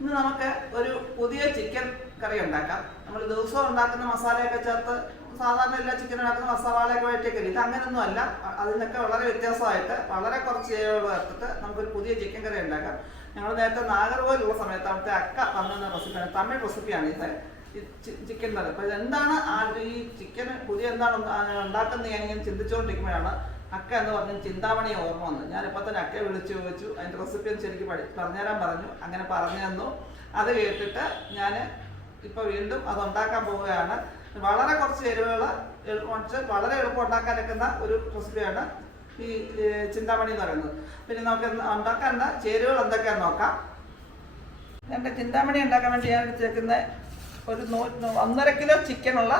ഇന്ന് നമുക്ക് ഒരു പുതിയ ചിക്കൻ കറി ഉണ്ടാക്കാം. നമ്മൾ ദിവസവും ഉണ്ടാക്കുന്ന മസാലയൊക്കെ ചേർത്ത് സാധാരണ എല്ലാ ചിക്കൻ ഉണ്ടാക്കുന്ന മസാലയൊക്കെ വഴറ്റിയൊക്കെ ഇത് അങ്ങനെയൊന്നും അല്ല. അതിൽ അതിനൊക്കെ വളരെ വ്യത്യാസമായിട്ട് വളരെ കുറച്ച് ചേരുവകൾ ചേർത്തിട്ട് നമുക്കൊരു പുതിയ ചിക്കൻ കറി ഉണ്ടാക്കാം. ഞങ്ങൾ നേരത്തെ നാഗർകോയിലുള്ള സമയത്ത് അവിടുത്തെ അക്ക പറഞ്ഞ റെസിപ്പിയാണ് തമിഴ് റെസിപ്പിയാണ് ഇത്. Chicken curry. അപ്പോൾ ഇതെന്താണ് ആ ഈ ചിക്കൻ പുതിയ എന്താണ് ഉണ്ടാക്കുന്നത് ഞാൻ ഇങ്ങനെ ചിന്തിച്ചുകൊണ്ടിരിക്കുമ്പോഴാണ് അക്ക എന്ന് പറഞ്ഞ ചിന്താമണി ഓർമ്മ വന്നു. ഞാനിപ്പോൾ തന്നെ അക്കയെ വിളിച്ചു ചോദിച്ചു. അതിന്റെ റെസിപ്പി ഒന്ന് ശരിക്കും പഠി പറഞ്ഞുതരാൻ പറഞ്ഞു. അങ്ങനെ പറഞ്ഞു തന്നു. അത് കേട്ടിട്ട് ഞാൻ ഇപ്പോൾ വീണ്ടും അത് ഉണ്ടാക്കാൻ പോവുകയാണ്. വളരെ കുറച്ച് എരിവുകൾ കുറച്ച് വളരെ എളുപ്പം ഉണ്ടാക്കാൻ വെക്കുന്ന ഒരു റെസിപ്പിയാണ് ഈ ചിന്താമണി എന്ന് പറയുന്നത്. പിന്നെ നമുക്ക് ഉണ്ടാക്കാൻ ചേരുവകൾ എന്തൊക്കെയാണെന്ന് നോക്കാം. ഞങ്ങൾക്ക് ചിന്താമണി ഉണ്ടാക്കാൻ വേണ്ടി ഞാൻ എടുത്തേക്കുന്ന ഒരു നൂ ഒന്നര കിലോ ചിക്കനുള്ള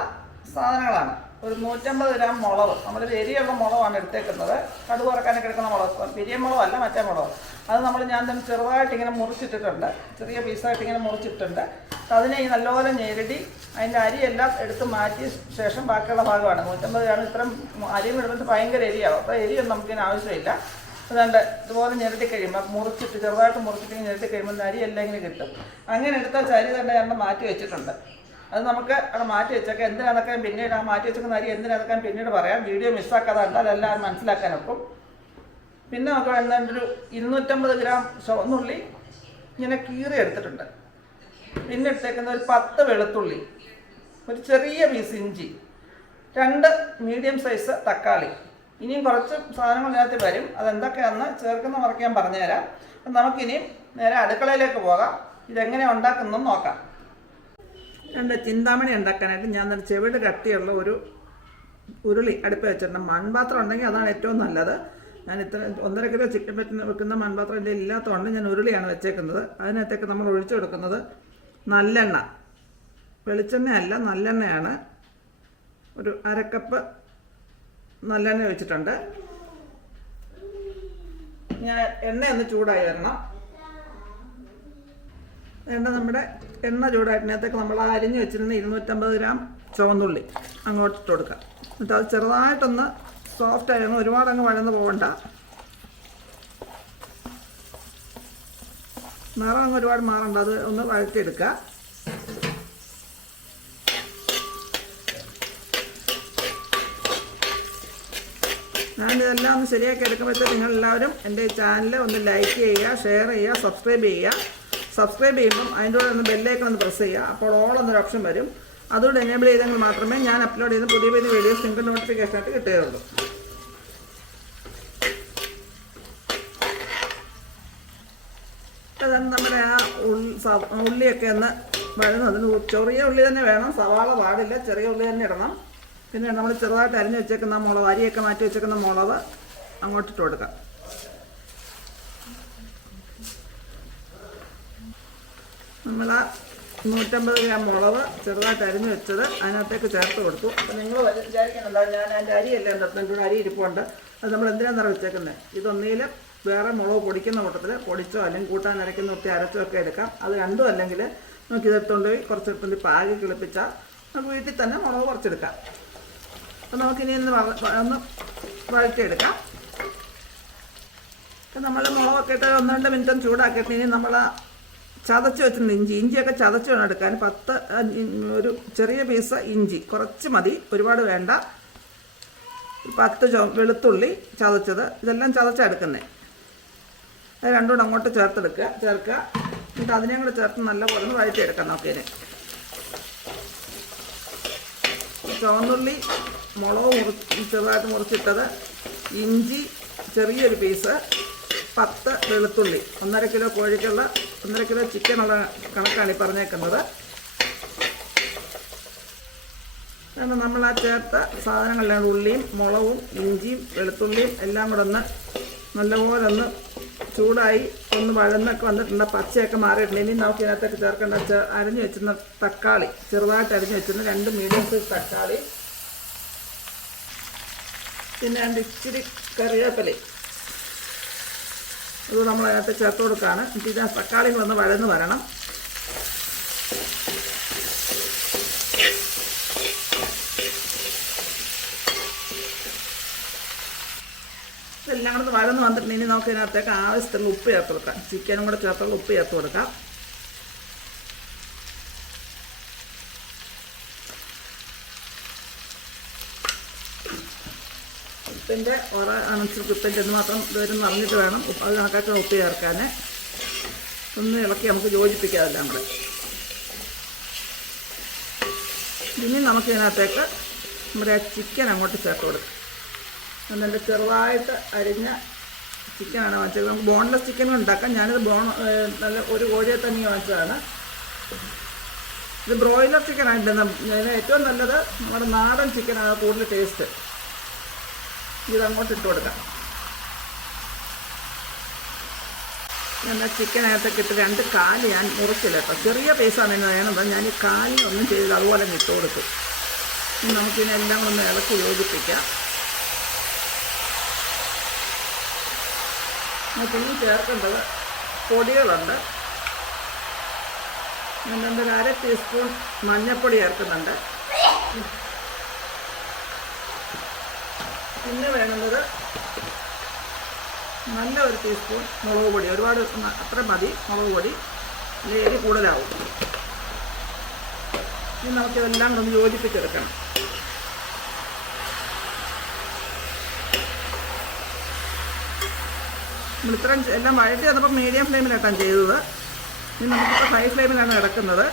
സാധനങ്ങളാണ്. ഒരു നൂറ്റമ്പത് ഗ്രാം മുളക്. നമ്മൾ വെരിയുള്ള മുളകാണ് എടുത്തേക്കുന്നത്. കടുക് വറക്കാനൊക്കെ എടുക്കുന്ന മുളക്. പിരിയ മുളകല്ല മറ്റേ മുളക്. അത് നമ്മൾ ഞാൻ ചെറുതായിട്ട് ഇങ്ങനെ മുറിച്ചിട്ടിട്ടുണ്ട്. ചെറിയ പീസായിട്ട് ഇങ്ങനെ മുറിച്ചിട്ടുണ്ട്. അതിനെ ഈ നല്ലപോലെ ഞെരടി അതിന്റെ അരിയെല്ലാം എടുത്ത് മാറ്റിയ ശേഷം ബാക്കിയുള്ള ഭാഗമാണ്. നൂറ്റമ്പത് ഗ്രാം ഇത്രയും അരിയും എടുത്തിട്ട് ഭയങ്കര എരിയാവും. അപ്പോൾ എരിയൊന്നും നമുക്കിതിന് ആവശ്യമില്ല. അതുകൊണ്ട് ഇതുപോലെ ഞെരട്ടി കഴിയുമ്പോൾ മുറിച്ചിട്ട് ചെറുതായിട്ട് മുറിച്ചിട്ട് ഞെരട്ടി കഴിയുമ്പോൾ അരി എല്ലാം ഇങ്ങനെ കിട്ടും. അങ്ങനെ എടുത്ത ചരി തന്നെ ഞാൻ മാറ്റി വെച്ചിട്ടുണ്ട്. അത് നമുക്ക് അവിടെ മാറ്റി വെച്ചേക്കാം. എന്തിനാക്കാൻ പിന്നീട് ആ മാറ്റി വെച്ചേക്കുന്ന അരി എന്തിനാക്കാൻ പിന്നീട് പറയാം. വീഡിയോ മിസ്സാക്കാതെ കണ്ടാൽ എല്ലാം മനസ്സിലാക്കാൻ ഒക്കും. പിന്നെ നമുക്ക് ഒരു ഇരുന്നൂറ്റമ്പത് ഗ്രാം ചുവന്നുള്ളി ഇങ്ങനെ കീറി എടുത്തിട്ടുണ്ട്. പിന്നെ എടുത്തേക്കുന്ന ഒരു പത്ത് വെളുത്തുള്ളി ഒരു ചെറിയ പീസ് ഇഞ്ചി രണ്ട് മീഡിയം സൈസ് തക്കാളി. ഇനിയും കുറച്ച് സാധനങ്ങൾ ഇതിനകത്ത് വരും. അതെന്തൊക്കെയാണെന്ന് ചേർക്കുന്ന വർക്ക് ഞാൻ പറഞ്ഞുതരാം. അപ്പം നമുക്കിനിയും നേരെ അടുക്കളയിലേക്ക് പോകാം. ഇതെങ്ങനെ ഉണ്ടാക്കുന്നതെന്ന് നോക്കാം. രണ്ട് ചിന്താമണി ഉണ്ടാക്കാനായിട്ട് ഞാൻ നല്ല ചെവിട് കട്ടിയുള്ള ഒരു ഉരുളി അടുപ്പ് വെച്ചിട്ടുണ്ട്. മൺപാത്രം ഉണ്ടെങ്കിൽ അതാണ് ഏറ്റവും നല്ലത്. ഞാൻ ഇത്ര ഒന്നര കിലോ ചിക്കൻ പറ്റുന്ന വെക്കുന്ന മൺപാത്രം എന്റെ ഇല്ലാത്തതുകൊണ്ട് ഞാൻ ഉരുളിയാണ് വെച്ചേക്കുന്നത്. അതിനകത്തേക്ക് നമ്മൾ ഒഴിച്ചു കൊടുക്കുന്നത് നല്ലെണ്ണ. വെളിച്ചെണ്ണയല്ല നല്ലെണ്ണയാണ്. ഒരു അരക്കപ്പ് നല്ലെണ്ണ ഒഴിച്ചിട്ടുണ്ട്. ഞാൻ എണ്ണ ഒന്ന് ചൂടായി വരണം. എണ്ണ നമ്മുടെ എണ്ണ ചൂടായിട്ടിനകത്തേക്ക് നമ്മൾ അരിഞ്ഞ് വെച്ചിരുന്ന ഇരുന്നൂറ്റമ്പത് ഗ്രാം ചുവന്നുള്ളി അങ്ങോട്ട് ഇട്ട് കൊടുക്കാം. എന്നിട്ട് അത് ചെറുതായിട്ടൊന്ന് സോഫ്റ്റ് ആയിരുന്നു ഒരുപാട് അങ്ങ് വഴന്ന് പോകണ്ട നിറം അങ്ങ് ഒരുപാട് മാറണ്ട അത് ഒന്ന് വഴറ്റിയെടുക്കുക ഞാൻ ഇതെല്ലാം ഒന്ന് ശരിയാക്കി എടുക്കുമ്പോഴത്തേക്ക് നിങ്ങളെല്ലാവരും എന്റെ ചാനൽ ഒന്ന് ലൈക്ക് ചെയ്യുക ഷെയർ ചെയ്യുക സബ്സ്ക്രൈബ് ചെയ്യുക. സബ്സ്ക്രൈബ് ചെയ്യുമ്പം അതിന്റെ കൂടെ ഒന്ന് ബെല്ലേക്കൺ ഒന്ന് പ്രസ് ചെയ്യുക. അപ്പോൾ ഓൾ എന്നൊരു ഓപ്ഷൻ വരും. അതുകൊണ്ട് എനേബിൾ ചെയ്തെങ്കിൽ മാത്രമേ ഞാൻ അപ്ലോഡ് ചെയ്യുന്ന പുതിയ പുതിയ വീഡിയോസ് നിങ്ങൾക്ക് നോട്ടിഫിക്കേഷൻ ആയിട്ട് കിട്ടുകയുള്ളൂ. അതാണ് നമ്മുടെ ആ ഉള്ളിയൊക്കെ ഒന്ന് വരുന്നത് അതിന് ചെറിയ ഉള്ളി തന്നെ വേണം. സവാള പാടില്ല. ചെറിയ ഉള്ളി തന്നെ ഇടണം. പിന്നെ നമ്മൾ ചെറുതായിട്ട് അരിഞ്ഞ് വെച്ചേക്കുന്ന മുളക് അരിയൊക്കെ മാറ്റി വെച്ചേക്കുന്ന മുളക് അങ്ങോട്ടിട്ട് കൊടുക്കാം. നമ്മൾ ആ നൂറ്റമ്പത് ഗ്രാം മുളക് ചെറുതായിട്ട് അരിഞ്ഞ് വെച്ചത് അതിനകത്തേക്ക് ചേർത്ത് കൊടുത്തു. അപ്പോൾ നിങ്ങൾ വിചാരിക്കുന്നുണ്ടോ ഞാൻ അതിന്റെ അരിയല്ലേ എന്റെ അരി ഇരിപ്പുണ്ട്. അത് നമ്മൾ എന്തിനാണെന്നാണ് വെച്ചേക്കുന്നത് ഇതൊന്നിലും വേറെ മുളക് പൊടിക്കുന്ന കൂട്ടത്തിൽ പൊടിച്ചോ അല്ലെങ്കിൽ കൂട്ടാൻ അരയ്ക്കുന്ന ഒത്തി അരച്ചോ ഒക്കെ എടുക്കാം. അത് രണ്ടും അല്ലെങ്കിൽ നമുക്ക് ഇതെടുത്തുകൊണ്ട് പോയി കുറച്ചെടുത്തുകൊണ്ട് പാകി കിളിപ്പിച്ചാൽ നമുക്ക് വീട്ടിൽ തന്നെ മുളക് കുറച്ചെടുക്കാം അപ്പം നമുക്കിനി ഒന്ന് ഒന്ന് വഴറ്റിയെടുക്കാം. അപ്പം നമ്മൾ മുളകൊക്കെ ഇട്ട് ഒന്ന് രണ്ട് മിനിറ്റ് ചൂടാക്കിയിട്ട് ഇനി നമ്മൾ ചതച്ച് വെച്ചിട്ടുണ്ട് ഇഞ്ചി. ഇഞ്ചിയൊക്കെ ചതച്ച് വേണം എടുക്കാൻ. പത്ത് ഒരു ചെറിയ പീസ് ഇഞ്ചി. കുറച്ച് മതി. ഒരുപാട് വേണ്ട. പത്ത് ചോ വെളുത്തുള്ളി ചതച്ചത്. ഇതെല്ലാം ചതച്ചെടുക്കുന്നത് അത് രണ്ടും കൂടെ അങ്ങോട്ട് ചേർത്തെടുക്കുക. ചേർക്കുക. എന്നിട്ട് അതിനെയും കൂടെ ചേർത്ത് നല്ലപോലെ ഒന്ന് വഴറ്റിയെടുക്കാം നോക്കിയതിന് ചുവന്നുള്ളി മുളക് മുറി ചെറുതായിട്ട് മുറിച്ചിട്ടത് ഇഞ്ചി ചെറിയൊരു പീസ്. പത്ത് വെളുത്തുള്ളി ഒന്നര കിലോ കോഴിക്കുള്ള ഒന്നര കിലോ ചിക്കനുള്ള കണക്കാണ് ഈ പറഞ്ഞേക്കുന്നത്. നമ്മൾ ആ ചേർത്ത സാധനങ്ങളിലാണ് ഉള്ളിയും മുളകും ഇഞ്ചിയും വെളുത്തുള്ളിയും എല്ലാം കൂടെ ഒന്ന് നല്ലപോലെ ഒന്ന് ചൂടായി ഒന്ന് വഴന്നൊക്കെ വന്നിട്ടുണ്ട്. പച്ചയൊക്കെ മാറിയിട്ടുണ്ട്. ഇനി നമുക്ക് ഇതിനകത്തേക്ക് ചേർക്കേണ്ട അരിഞ്ഞു വെച്ചിരുന്ന തക്കാളി ചെറുതായിട്ട് അരിഞ്ഞു വെച്ചിരുന്ന രണ്ട് മീഡിയം സൈസ് തക്കാളി. പിന്നെ രണ്ട് ഇച്ചിരി കറിവേപ്പില ഇത് നമ്മൾ അതിനകത്ത് ചേർത്ത് കൊടുക്കുകയാണ്. എന്നിട്ട് ഇത് തക്കാളി തക്കാളികളൊന്ന് വഴന്ന് വരണം. ഇതെല്ലാം കൂടെ വഴന്ന് വന്നിട്ടുണ്ടെങ്കിൽ നമുക്ക് ഇതിനകത്തേക്ക് ആവശ്യത്തിലുള്ള ഉപ്പ് ചേർത്ത് കൊടുക്കാം. ചിക്കനും കൂടെ ചേർത്തുള്ള ഉപ്പ് ചേർത്ത് കൊടുക്കാം. ഉപ്പിന്റെ ഒറ അനുസരിച്ച് ഉപ്പിന്റെ എന്ന് മാത്രം ഇതുവരെ നിറഞ്ഞിട്ട് വേണം. അത് കണക്കാക്കാൻ ഉപ്പ് ചേർക്കാൻ ഒന്ന് ഇളക്കി നമുക്ക് യോജിപ്പിക്കാതെല്ലാം കൂടെ. ഇനി നമുക്ക് ഇതിനകത്തേക്ക് നമ്മുടെ ചിക്കൻ അങ്ങോട്ട് ചേർത്ത് കൊടുക്കാം. എന്നിട്ട് ചെറുതായിട്ട് അരിഞ്ഞ ചിക്കനാണ് വാങ്ങിച്ചത്. നമുക്ക് ബോൺലെസ് ചിക്കൻ ഉണ്ടാക്കാം. ഞാനിത് ബോൺ നല്ല ഒരു കോഴിയെ തന്നെ വാങ്ങിച്ചതാണ്. ഇത് ബ്രോയിലർ ചിക്കനായിട്ട് അതിന് ഏറ്റവും നല്ലത് നമ്മുടെ നാടൻ ചിക്കനാണ് കൂടുതൽ ടേസ്റ്റ് ഇത് അങ്ങോട്ട് ഇട്ട് കൊടുക്കാം. ഞാൻ ചിക്കനകത്തൊക്കെ ഇട്ട് രണ്ട് കാൽ ഞാൻ മുറിച്ചില്ല കേട്ടോ. ചെറിയ പീസാണ് വേണത് ഞാൻ ഈ കാലി ഒന്നും ചെയ്ത് അതുപോലെ ഇട്ട് കൊടുക്കും ഇനി നമുക്കിതിനെല്ലാം ഒന്ന് ഇളക്കി യോജിപ്പിക്കാം. ഇനി ചേർക്കേണ്ടത് പൊടികളുണ്ട്. ഞാൻ ഒരു അര ടീസ്പൂൺ മഞ്ഞൾപ്പൊടി ചേർക്കുന്നുണ്ട്. പിന്നെ വേണ്ടുന്നത് നല്ല ഒരു ടീസ്പൂൺ മുളക് പൊടി. ഒരുപാട് അത്ര മതി. മുളക് പൊടി. ലേരി കൂടുതലാവും. ഇനി നമുക്കിതെല്ലാം ഒന്ന് യോജിപ്പിച്ചെടുക്കണം. നമ്മൾ ഇത്രയും എല്ലാം വഴറ്റി വന്നപ്പോൾ മീഡിയം ഫ്ലെയിമിലായിട്ടാണ് ചെയ്തത്. ഇനി നമുക്കിപ്പോൾ ഹൈ ഫ്ലെയിമിലാണ് കിടക്കുന്നത്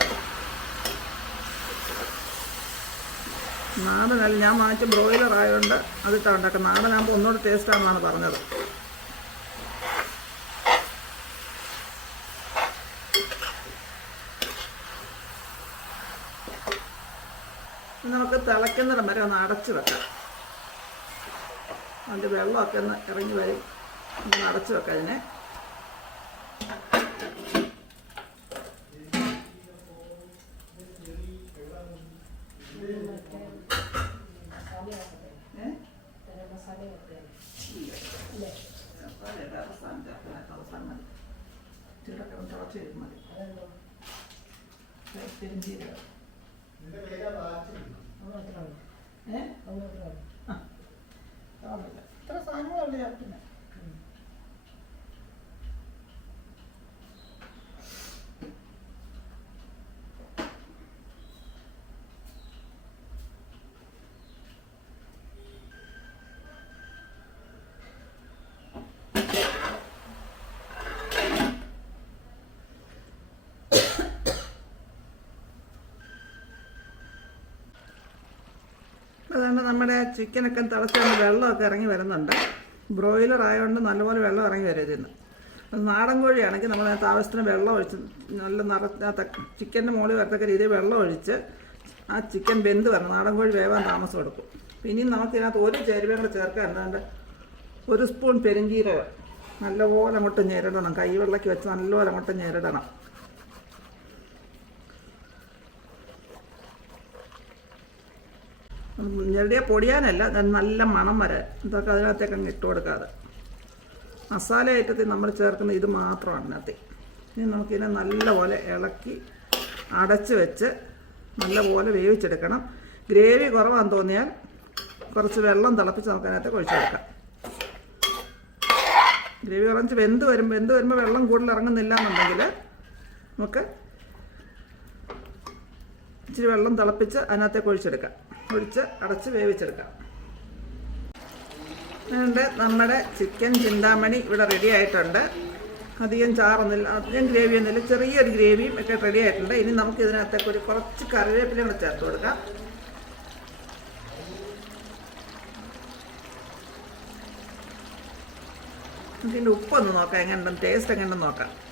നാടനല്ല ഞാൻ വാങ്ങിച്ച ബ്രോയിലർ ആയതുകൊണ്ട് അതിട്ടാണ് ഉണ്ടാക്കുന്നത്. നാടനാകുമ്പോൾ ഒന്നുകൂടെ ടേസ്റ്റ് ആണെന്നാണ് പറഞ്ഞത്. നമുക്ക് തിളയ്ക്കുന്നിടം വരെ ഒന്ന് അടച്ചു വെക്കാം. അതിന്റെ വെള്ളമൊക്കെ ഒന്ന് ഇറങ്ങി വരും. ഒന്ന് അടച്ചു വെക്കാം അതിനെ ഏ? മസാല ഇടാം, അവസാനം ചേർക്കാം, അവസാനം മതി. ഇച്ചിരിയൊക്കെ ഒന്ന് തിളച്ച് കഴിയുമ്പോൾ മതി. പെരുംജീരകം. ഏ? ആ. കാണുന്നില്ല. ഇത്ര സാധനങ്ങളല്ലേ ചേർക്കുന്നത് അതുകൊണ്ട് നമ്മുടെ ചിക്കനൊക്കെ തിളച്ചുകൊണ്ട് വെള്ളമൊക്കെ ഇറങ്ങി വരുന്നുണ്ട്. ബ്രോയിലർ ആയതുകൊണ്ട് നല്ലപോലെ വെള്ളം ഇറങ്ങി വരും ഇതിന്ന് നാടൻ കോഴിയാണെങ്കിൽ നമ്മൾ താമസത്തിന് വെള്ളം ഒഴിച്ച് നല്ല നിറത്ത ചിക്കന്റെ മുകളിൽ വരത്തക്ക രീതിയിൽ വെള്ളം ഒഴിച്ച് ആ ചിക്കൻ വെന്ത് വരണം. നാടൻ കോഴി വേവാൻ താമസം എടുക്കും. പിന്നെ നമുക്ക് ഇതിനകത്ത് ഒരു ചേരുവയും കൂടെ ചേർക്കാൻ എന്താണ്ട്? ഒരു സ്പൂൺ പെരുംജീരകം. നല്ലപോലെ അങ്ങോട്ട് ഞെരടണം. കൈവെള്ളക്ക് വെച്ച് നല്ലപോലെ അങ്ങോട്ട് ഞെരടണം. ഞെരടിയ പൊടിയാനല്ല നല്ല മണം വരാൻ ഇതൊക്കെ അതിനകത്തേക്ക് അങ്ങ് ഇട്ട് കൊടുക്കാതെ. മസാല ഐറ്റത്തിൽ നമ്മൾ ചേർക്കുന്ന ഇത് മാത്രമാണ് അതിനകത്ത്. ഇനി നമുക്കിതിനെ നല്ലപോലെ ഇളക്കി അടച്ച് വെച്ച് നല്ലപോലെ വേവിച്ചെടുക്കണം. ഗ്രേവി കുറവാന്ന് തോന്നിയാൽ കുറച്ച് വെള്ളം തിളപ്പിച്ച് നമുക്ക് അതിനകത്ത് ഒഴിച്ചെടുക്കാം. ഗ്രേവി കുറച്ച് വെന്ത് വരുമ്പോൾ വെന്ത് വരുമ്പോൾ വെള്ളം കൂടുതൽ ഇറങ്ങുന്നില്ല എന്നുണ്ടെങ്കിൽ നമുക്ക് ഇച്ചിരി വെള്ളം തിളപ്പിച്ച് അതിനകത്തേക്ക് ഒഴിച്ചെടുക്കാം. ഒഴിച്ച് അടച്ച് വേവിച്ചെടുക്കാം. അതുകൊണ്ട് നമ്മുടെ ചിക്കൻ ചിന്താമണി ഇവിടെ റെഡി ആയിട്ടുണ്ട്. അധികം ചാറൊന്നുമില്ല. അധികം ഗ്രേവി ഒന്നുമില്ല. ചെറിയൊരു ഗ്രേവിയും ഒക്കെ റെഡി ആയിട്ടുണ്ട്. ഇനി നമുക്ക് ഇതിനകത്തേക്ക് ഒരു കുറച്ച് കറിവേപ്പില കൂടെ ചേർത്ത് കൊടുക്കാം. നമുക്കിതിന്റെ ഉപ്പൊന്ന് നോക്കാം. എങ്ങനെയുണ്ടെന്ന് ടേസ്റ്റ് എങ്ങനെയുണ്ടെന്ന് നോക്കാം.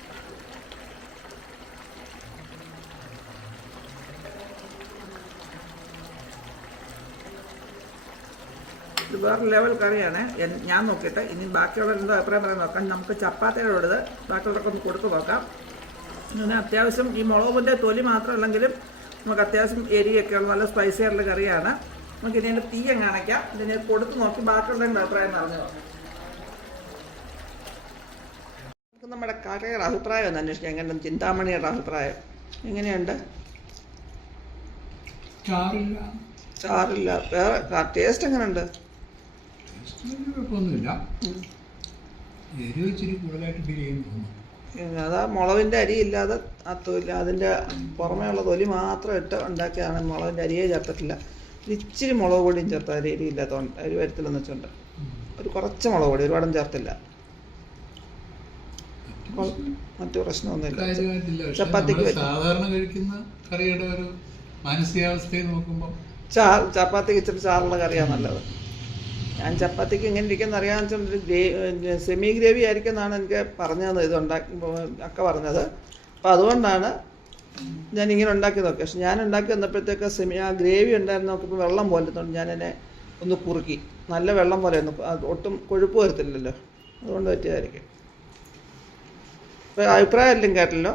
ഇത് വേറെ ലെവൽ കറിയാണ്. ഞാൻ നോക്കിയിട്ട്. ഇനി ബാക്കിയുള്ള എന്തോ അഭിപ്രായം പറയാൻ നോക്കാം. നമുക്ക് ചപ്പാത്തിയുടെ കൊടുത്ത് ബാക്കിയുള്ളവർക്ക് ഒന്ന് കൊടുത്തു നോക്കാം. അങ്ങനെ അത്യാവശ്യം ഈ മുളകിന്റെ തൊലി മാത്രമല്ലെങ്കിലും നമുക്ക് അത്യാവശ്യം എരിയൊക്കെയുള്ള നല്ല സ്പൈസി ആയിട്ടുള്ള കറിയാണ്. നമുക്ക് ഇതിന്റെ തീ കാണിക്കാം ഇതിനെ കൊടുത്ത് നോക്കി ബാക്കിയുള്ളതിന്റെ അഭിപ്രായം പറഞ്ഞു നോക്കാം. നമുക്ക് നമ്മുടെ കറിയുടെ അഭിപ്രായം ഒന്ന് അന്വേഷിക്കാം. എങ്ങനെ ചിന്താമണിയുടെ അഭിപ്രായം. എങ്ങനെയുണ്ട്? ചാറില്ല. ചാറില്ല. വേറെ ടേസ്റ്റ് എങ്ങനെയുണ്ട്? വലിയ കുഴപ്പമൊന്നുമില്ല. എരിവ് ഇച്ചിരി കൂടുതലായിട്ട് ഫീൽ ചെയ്യുന്നു തോന്നുന്നു. പിന്നെ അതാ മുളകിന്റെ അരി ഇല്ലാതെ ആ തൊലി അതിന്റെ പുറമേയുള്ള തൊലി മാത്രം ഇട്ട് ഉണ്ടാക്കിയതാണ് മുളകിന്റെ അരിയെ ചേർത്തിട്ടില്ല. ഇച്ചിരി മുളക് പൊടിയും ചേർത്ത അരി എരി ഇല്ലാത്തതുകൊണ്ട് അരി വരത്തില്ലെന്ന് വെച്ചുകൊണ്ട് ഒരു കുറച്ച് മുളക് പൊടി ഒരുപാടും ചേർത്തില്ല. മറ്റു പ്രശ്നമൊന്നുമില്ല. ചപ്പാത്തിക്ക്. സാധാരണ കഴിക്കുന്ന കറിയുടെ ഒരു മാനസികാവസ്ഥയെ നോക്കുമ്പോൾ ചാർ ചപ്പാത്തിക്ക് ഇച്ചിരി ചാറുള്ള കറിയാണ് നല്ലത്. ഞാൻ ചപ്പാത്തിക്ക് എങ്ങനെ ഇരിക്കുന്ന അറിയാമെന്ന് വെച്ചാൽ ഒരു ഗ്രേ സെമി ഗ്രേവി ആയിരിക്കും എന്നാണ് എനിക്ക് പറഞ്ഞത്. ഇത് ഉണ്ടാക്കി അക്ക പറഞ്ഞത്. അപ്പോൾ അതുകൊണ്ടാണ് ഞാൻ ഇങ്ങനെ ഉണ്ടാക്കി നോക്കി പക്ഷെ ഞാൻ ഉണ്ടാക്കി വന്നപ്പോഴത്തേക്ക് സെമി ആ ഗ്രേവി ഉണ്ടായിരുന്നു നോക്കിയപ്പോൾ വെള്ളം പോലെ തോന്നി. ഞാൻ എന്നെ ഒന്ന് കുറുക്കി. നല്ല വെള്ളം പോലെ ഒന്ന് ഒട്ടും കൊഴുപ്പ് വരത്തില്ലല്ലോ. അതുകൊണ്ട് പറ്റിയതായിരിക്കും. അപ്പോൾ അഭിപ്രായം എല്ലാം കേട്ടല്ലോ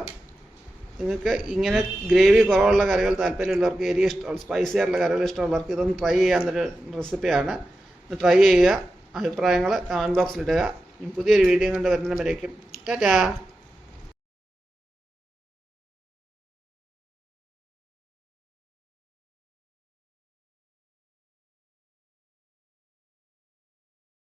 നിങ്ങൾക്ക് ഇങ്ങനെ ഗ്രേവി കുറവുള്ള കറികൾ താല്പര്യമുള്ളവർക്ക് എരി ഇഷ്ടം സ്പൈസി ആയിട്ടുള്ള കറികൾ ഇഷ്ടമുള്ളവർക്ക് ഇതൊന്ന് ട്രൈ ചെയ്യാവുന്നൊരു റെസിപ്പിയാണ് ട്രൈ ചെയ്യുക അഭിപ്രായങ്ങൾ കമന്റ് ബോക്സിലിടുക പുതിയൊരു വീഡിയോ കൊണ്ട് വരുന്നവരേക്കും. ടാറ്റാ.